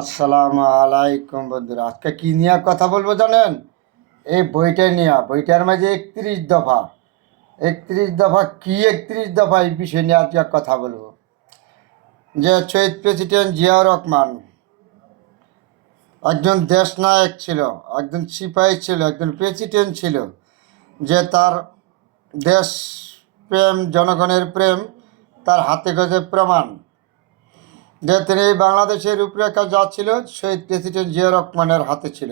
আসসালামু আলাইকুম বন্ধুরা, আজকে কি নিয়ে কথা বলবো জানেন? এই বইটা নিয়ে, বইটার মাঝে 31 দফা। 31 দফা কি? 31 দফা এই বিষয় নিয়ে আজকে কথা বলবো। যে শহীদ প্রেসিডেন্ট জিয়াউর রহমান একজন দেশনায়ক ছিল, একজন সিপাহী ছিল, একজন প্রেসিডেন্ট ছিল, যে তার দেশ প্রেম, জনগণের প্রেম তার হাতে গজে প্রমাণ। যে তিনি বাংলাদেশের রূপরেখা যা ছিল শহীদ প্রেসিডেন্ট জিয়া রহমানের হাতে ছিল।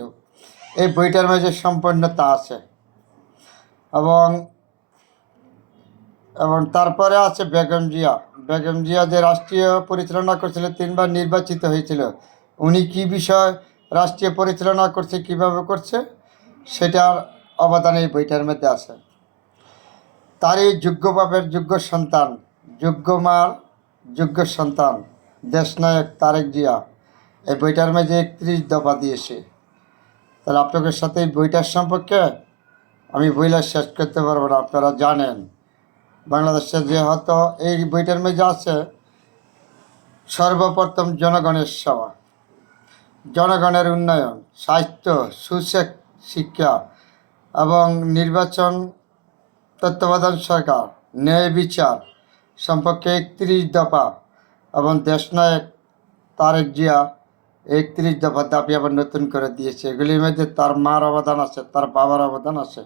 এই বইটার মাঝে সম্পূর্ণতা আছে। এবং এবং তারপরে আছে বেগম জিয়া। বেগম জিয়া যে রাষ্ট্রীয় পরিচালনা করছিল, 3বার নির্বাচিত হয়েছিল, উনি কি বিষয় রাষ্ট্রীয় পরিচালনা করছে, কিভাবে করছে, সেটার অবদান এই বইটার মধ্যে আছে। তারই যোগ্য বাপের যোগ্য সন্তান, যোগ্য মার যোগ্য সন্তান দেশনায়ক তারেক জিয়া এই বইটার মাঝে 31 দফা দিয়েছে। তাহলে আপনাদের সাথে এই বইটার সম্পর্কে আমি বইলা শেষ করতে পারবো না। আপনারা জানেন বাংলাদেশে যে হয়তো এই বইটার মধ্যে আছে সর্বপ্রথম জনগণের সেবা, জনগণের উন্নয়ন, স্বাস্থ্য, শিক্ষা এবং নির্বাচন, তত্ত্বাবধান সরকার, ন্যায় বিচার সম্পর্কে 31 দফা। এবং দেশনায়ক তারেক জিয়া 31 দফা দাবি আবার নতুন করে দিয়েছে। এগুলির মধ্যে তার মার অবদান আছে, তার বাবার অবদান আছে।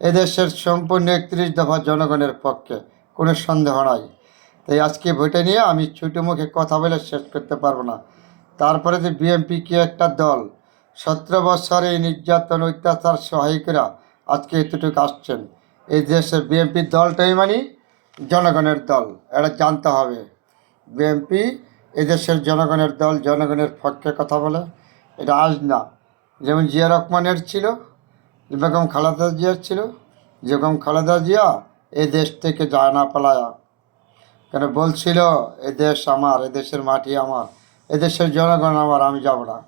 এদেশের সম্পূর্ণ 31 দফা জনগণের পক্ষে, কোনো সন্দেহ নাই। তাই আজকে বইটা নিয়ে আমি ছোটো মুখে কথা বলে শেষ করতে পারবো না। তারপরে যে বিএনপি কি একটা দল, 17 বছর এই নির্যাতন অত্যাচার সহায়িকরা আজকে এতটুকু আসছেন। এই দেশের বিএনপি দলটাই মানে জনগণের দল, এটা জানতে হবে। বিএনপি এদেশের জনগণের দল, জনগণের পক্ষে কথা বলে। এটা আজ না, যেমন জিয়া রহমানের ছিল, বেগম খালেদা জিয়ার ছিল। যেরকম খালেদা জিয়া এ দেশ থেকে যায় না পালায়া, কেন বলছিল এ দেশ আমার, এদেশের মাটি আমার, এদেশের জনগণ আমার, আমি যাব না।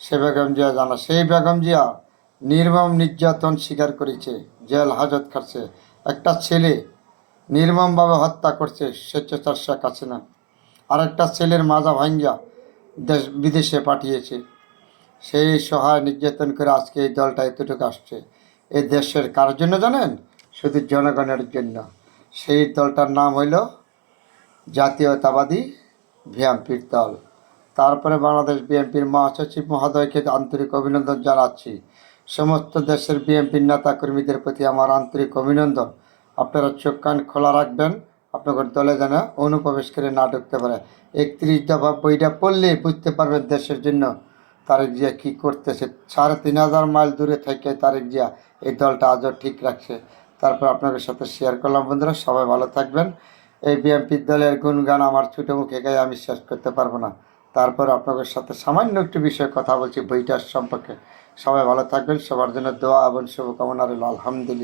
সে বেগম জিয়া জানা, সেই বেগম জিয়া নির্মম নির্যাতন স্বীকার করেছে, জেল হাজত খাচ্ছে। একটা ছেলে নির্মমভাবে হত্যা করছে স্বেচ্ছাচার শেখ হাসিনা, আরেকটা ছেলের মাজা ভাঙ্গিয়া বিদেশে পাঠিয়েছে। সেই সহায় নির্যাতন করে আজকে এই দলটা এতটুকু আসছে। এই দেশের কার জন্য জানেন? শুধু জনগণের জন্য। সেই দলটার নাম হইল জাতীয়তাবাদী বিএনপির দল। তারপরে বাংলাদেশ বিএনপির মহাসচিব মহোদয়কে আন্তরিক অভিনন্দন জানাচ্ছি। সমস্ত দেশের বিএনপির নেতাকর্মীদের প্রতি আমার আন্তরিক অভিনন্দন। আপনারা চোখ কান খোলা রাখবেন, আপনাদের দলে যেন অনুপ্রবেশ করে না ঢুকতে পারে। 31 দফা বইটা পড়লে বুঝতে পারবেন দেশের জন্য তারেক জিয়া কী করতেছে। 3500 মাইল দূরে থেকে তারেক জিয়া এই দলটা আজও ঠিক রাখছে। তারপর আপনাদের সাথে শেয়ার করলাম। বন্ধুরা, সবাই ভালো থাকবেন। এই বিএনপির দলের গুণগান আমার ছোটো মুখে গায়ে আমি শেষ করতে পারবো না। তারপর আপনাদের সাথে সামান্য একটু বিষয়ে কথা বলছি বইটার সম্পর্কে। সবাই ভালো থাকবেন, সবার জন্য দোয়া এবং শুভকামনা রইল। আলহামদুলিল্লাহ।